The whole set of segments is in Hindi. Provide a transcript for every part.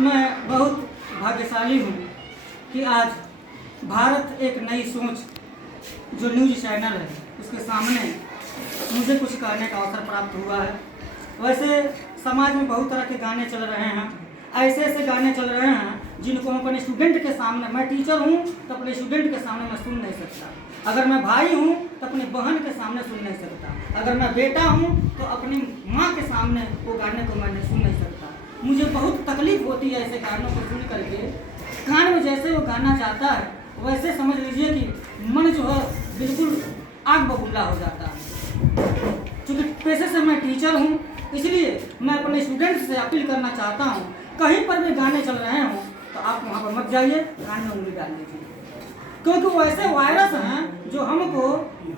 मैं बहुत भाग्यशाली हूँ कि आज भारत एक नई सोच जो न्यूज़ चैनल है उसके सामने मुझे कुछ कहने का अवसर प्राप्त हुआ है। वैसे समाज में बहुत तरह के गाने चल रहे हैं, ऐसे ऐसे गाने चल रहे हैं जिनको हम अपने स्टूडेंट के सामने, मैं टीचर हूँ तो अपने स्टूडेंट के सामने मैं सुन नहीं सकता, अगर मैं भाई हूँ तो अपनी बहन के सामने सुन नहीं सकता, अगर मैं बेटा हूँ तो अपनी माँ के सामने वो गाने को मैं सुन नहीं सकता। मुझे बहुत तकलीफ होती है ऐसे गानों को सुन करके। कान में जैसे वो गाना जाता है वैसे समझ लीजिए कि मन जो है बिल्कुल आग बबूला हो जाता है। क्योंकि पेशे से मैं टीचर हूँ, इसलिए मैं अपने स्टूडेंट से अपील करना चाहता हूँ, कहीं पर भी गाने चल रहे हों तो आप वहाँ पर मत जाइए, कान में उंगली डाल दीजिए, क्योंकि वो ऐसे वायरस हैं जो हमको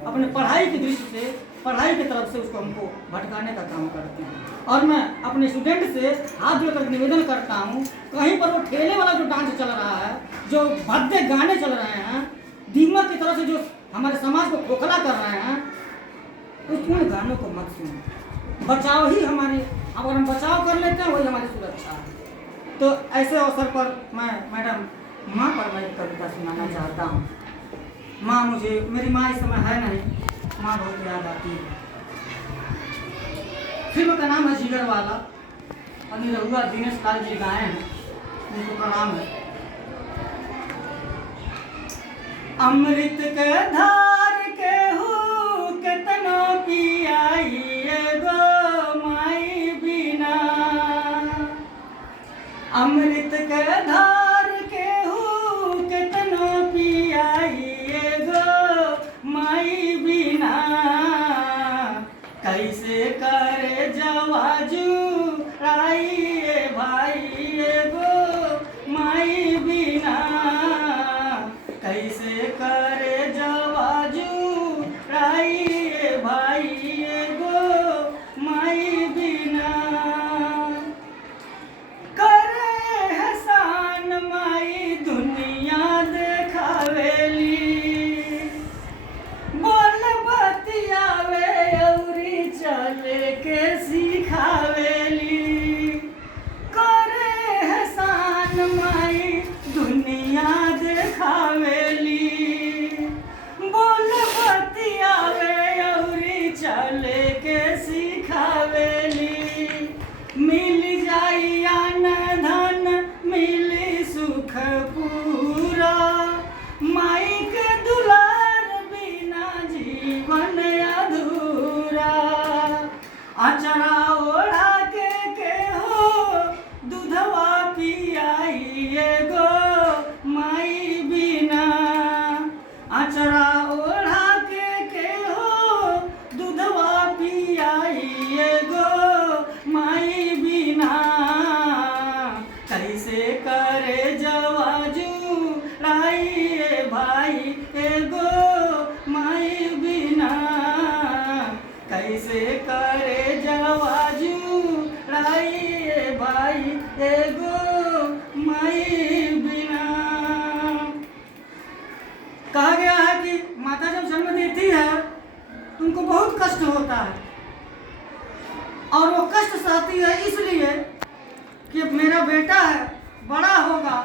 अपने पढ़ाई की दृष्टि से, पढ़ाई की तरफ से उसको हमको भटकाने का काम करते हैं। और मैं अपने स्टूडेंट से हाथ जोड़कर निवेदन करता हूँ, कहीं पर वो ठेले वाला जो डांस चल रहा है, जो भद्दे गाने चल रहे हैं, दीमक की तरफ से जो हमारे समाज को खोखला कर रहे हैं, उन गानों को मत सुनो। बचाव ही हमारे, अगर हम बचाव कर लेते हैं वही हमारी सुरक्षा है। तो ऐसे अवसर पर मैं मैडम माँ पर मैं एक कविता सुनाना चाहता हूँ। माँ मुझे, मेरी माँ इस समय है नहीं, माँ बहुत याद आती है। फिल्म का नाम है जिगर वाला और निरहुआ दिनेश लाल जी गाए हैं, उनको प्रणाम है। अमृत के धार के हूँ कितनो पियाई गो माई बिना, अमृत के धार के हूँ कितनो पियाई गो माई बिना, कैसे करे जवाजू राइए भाई गो माई बिना, कैसे करे जवाजू राइए भाई गो माई बिना, करे एहसान माई दुनिया देखावेली, बोल बतियावे औरी चले के सिखावेली, करे एहसान माई दुनिया देखावेली, बोल बतियावे औरी चले के सिखावेली, मिल जाई अन धन मिली सुख पूरा, माई के दुलार बिना जीवन अधूरा, अचरा ओढ़ा के हो दूधवा पियाइए गो माई बिना, अचरा ओढ़ा के हो दूधवा पियाइए गो माई बिना, कैसे करे जवाजू राइए भाई गो माई बिना, कैसे करे जवाजू राइए भाई गो माई बिना। कहा गया है कि माता जब जन्म देती है तो उनको बहुत कष्ट होता है और वो कष्ट सहती है इसलिए कि मेरा बेटा है, बड़ा होगा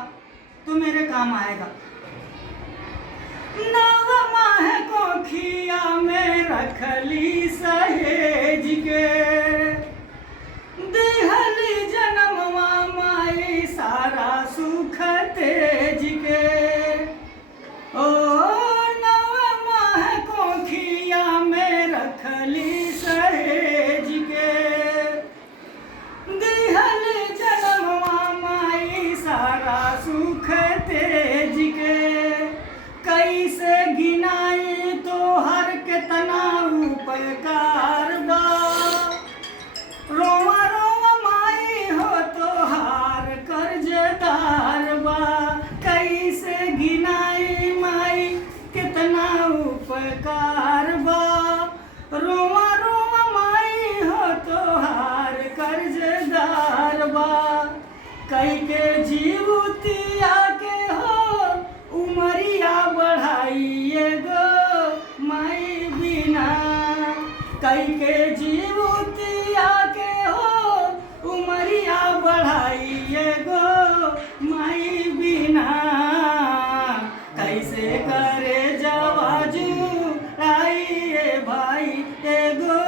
तो मेरे काम आएगा। नव माह को खिया में रखली सहेज के, देहली जन्मवा माई सारा सुख तेज के, ओ नव माह को खिया में रखली सहेज के, देहली जन्मवा माई सारा सुख तेज के, कैसे गिनाई तो हर कितना उपकार बा, रोवा रोवा माई हो तो हार कर्जदार बा, कैसे गिनाई माई कितना उपकार बा, रोवा रोवा माई हो तो हार कर्जदार बा, कई के जीवतिया के हो उमरिया बढ़ाइए गो माई बिना, कई के जीवतिया के हो उमरिया बढ़ाइए गो करे जवाजू आइए भाई एगो